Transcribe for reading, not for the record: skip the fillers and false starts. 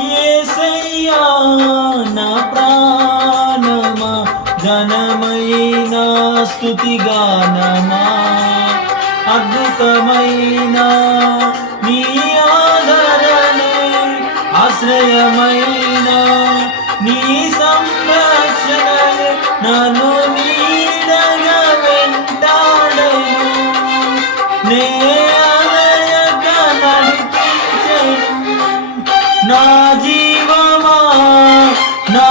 యేసయ్యా నా ప్రాణమా ఘనమైన స్తుతి గానమా అద్భుతమైన నీ ఆదరణే ఆశ్రయమైన నీ సంరక్షణే నన్ను నీడగా వెంటాడను నే అలయక నడిపించెను నా జీవమా నా